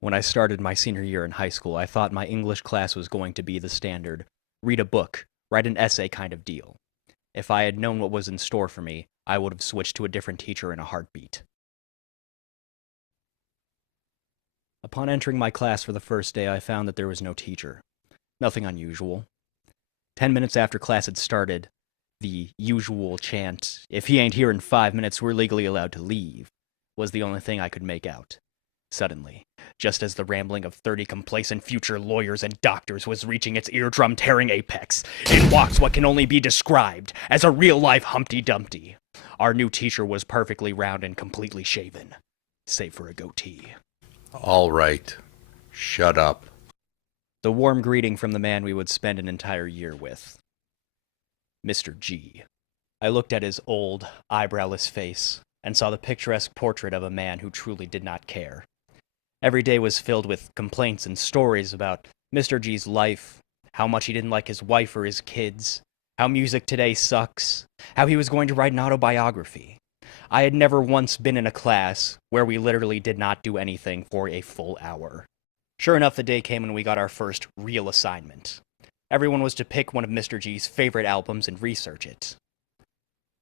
When I started my senior year in high school, I thought my English class was going to be the standard read a book, write an essay kind of deal. If I had known what was in store for me, I would have switched to a different teacher in a heartbeat. Upon entering my class for the first day, I found that there was no teacher. Nothing unusual. 10 minutes after class had started, the usual chant, "If he ain't here in 5 minutes, we're legally allowed to leave," was the only thing I could make out. Suddenly, just as the rambling of 30 complacent future lawyers and doctors was reaching its eardrum-tearing apex, in walks what can only be described as a real-life Humpty Dumpty. Our new teacher was perfectly round and completely shaven, save for a goatee. All right. Shut up. The warm greeting from the man we would spend an entire year with. Mr. G. I looked at his old, eyebrowless face and saw the picturesque portrait of a man who truly did not care. Every day was filled with complaints and stories about Mr. G's life, how much he didn't like his wife or his kids, how music today sucks, how he was going to write an autobiography. I had never once been in a class where we literally did not do anything for a full hour. Sure enough, the day came when we got our first real assignment. Everyone was to pick one of Mr. G's favorite albums and research it.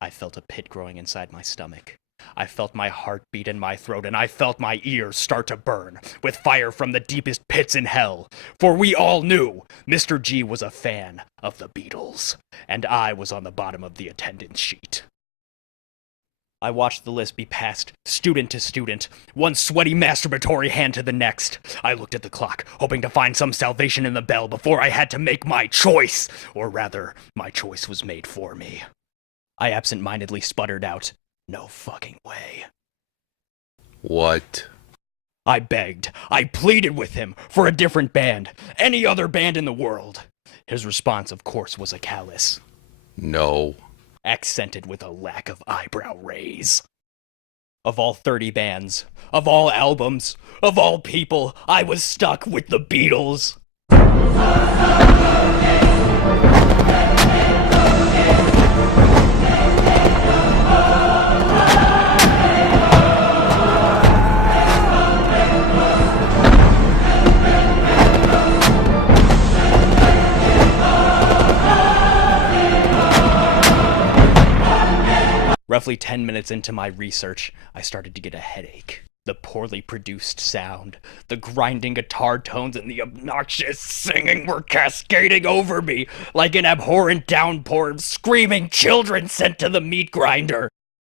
I felt a pit growing inside my stomach. I felt my heart beat in my throat, and I felt my ears start to burn with fire from the deepest pits in hell. For we all knew Mr. G was a fan of the Beatles, and I was on the bottom of the attendance sheet. I watched the list be passed, student to student, one sweaty masturbatory hand to the next. I looked at the clock, hoping to find some salvation in the bell before I had to make my choice. Or rather, my choice was made for me. I absent-mindedly sputtered out, "No fucking way." What? I begged, I pleaded with him for a different band, any other band in the world. His response, of course, was a callous, No. accented with a lack of eyebrow raise. Of all 30 bands, of all albums, of all people, I was stuck with the Beatles. Roughly 10 minutes into my research, I started to get a headache. The poorly produced sound, the grinding guitar tones, and the obnoxious singing were cascading over me like an abhorrent downpour of screaming children sent to the meat grinder.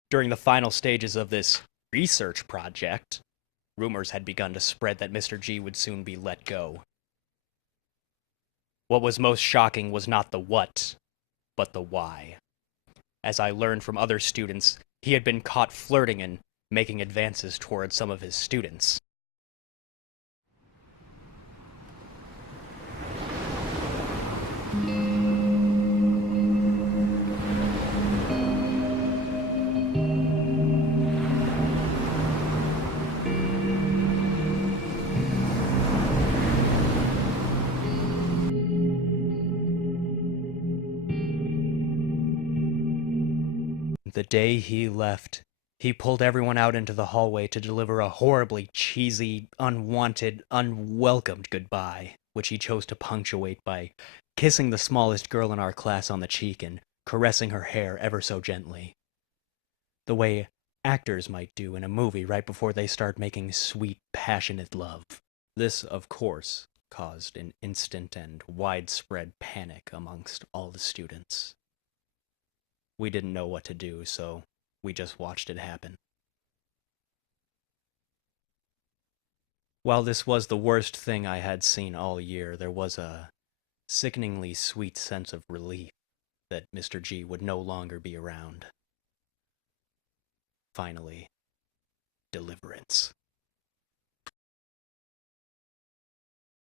During the final stages of this research project, rumors had begun to spread that Mr. G would soon be let go. What was most shocking was not the what, but the why. As I learned from other students, he had been caught flirting and making advances towards some of his students. The day he left, he pulled everyone out into the hallway to deliver a horribly cheesy, unwanted, unwelcomed goodbye, which he chose to punctuate by kissing the smallest girl in our class on the cheek and caressing her hair ever so gently. The way actors might do in a movie right before they start making sweet, passionate love. This, of course, caused an instant and widespread panic amongst all the students. We didn't know what to do, so we just watched it happen. While this was the worst thing I had seen all year, there was a sickeningly sweet sense of relief that Mr. G would no longer be around. Finally, deliverance.